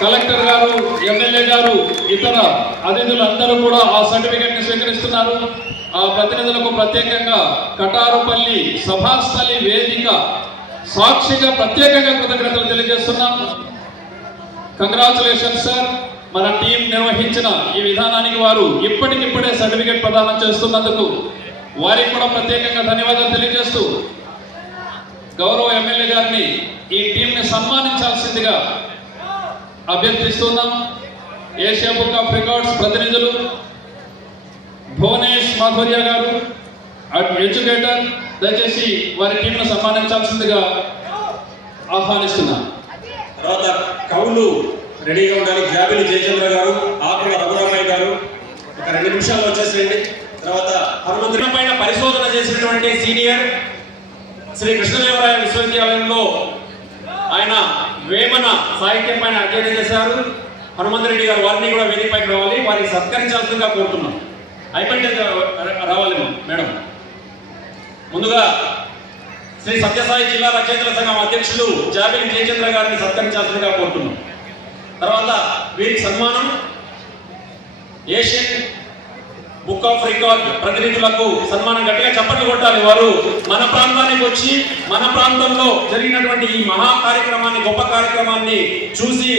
Collector గారు, MLA గారు, ఇతర అతిథులందరూ కూడా ఆ సర్టిఫికెట్ ని స్వీకరిస్తున్నారు. ఆ ప్రతినిధులకు ప్రత్యేకంగా కటారుపల్లి సభాస్థలి వేదిక సాక్షిగా ప్రత్యేకంగా కృతజ్ఞతలు తెలియజేస్తున్నాం. Congratulation sir. మన టీం నిర్వహించిన ఈ విధానానికి వారు ఇప్పటికిప్పుడే సర్టిఫికెట్ ప్రదానం చేస్తున్నందుకు వారికి కూడా ప్రత్యేకంగా ధన్యవాదాలు తెలియజేస్తూ గౌరవ ఎమ్మెల్యే గారిని ఈ టీంని సన్మానించాల్సిందిగా అభ్యర్థిస్తున్నాం. ఏషియా బుక్ ఆఫ్ రికార్డ్స్ ప్రతినిధులు భువనేష్ మాధుర్య గారు, ఎడ్యుకేటర్, దయచేసి వారి టీంను సన్మానించాల్సిందిగా ఆహ్వానిస్తున్నాం. తర్వాత కవులు రెడీగా ఉండాలి. జాబిలి జయచంద్ర గారు, ఆకుల రఘురామయ్య గారు ఒక 2 నిమిషాల్లో వచ్చేసేయండి. తర్వాత హనుమంతుని పైన పరిశోధన చేసినటువంటి సీనియర్ శ్రీ కృష్ణదేవరాయ విశ్వవిద్యాలయంలో ఆయన వేమన సాహిత్యం పైన అధ్యయనం చేశారు హనుమంతరెడ్డి గారు. వారిని కూడా వేదికపైకి రావాలి, వారిని సత్కరించాల్సిందిగా కోరుతున్నాం. అయిపోయింది రావాలి మేడం. ముందుగా శ్రీ సత్యసాయి జిల్లా రచయితల సంఘం అధ్యక్షులు జాబిలి జయచంద్ర గారిని సత్కరించాల్సిందిగా కోరుతున్నాం. తర్వాత వీరి సన్మానం ఏషియన్ బుక్ ఆఫ్ రికార్డ్ ప్రతినిధులకు సన్మానం గట్టిగా చప్పట్లు కొట్టాలి. వారు మన ప్రాంతానికి వచ్చి మన ప్రాంతంలో జరిగినటువంటి ఈ మహా కార్యక్రమాన్ని, గొప్ప కార్యక్రమాన్ని చూసి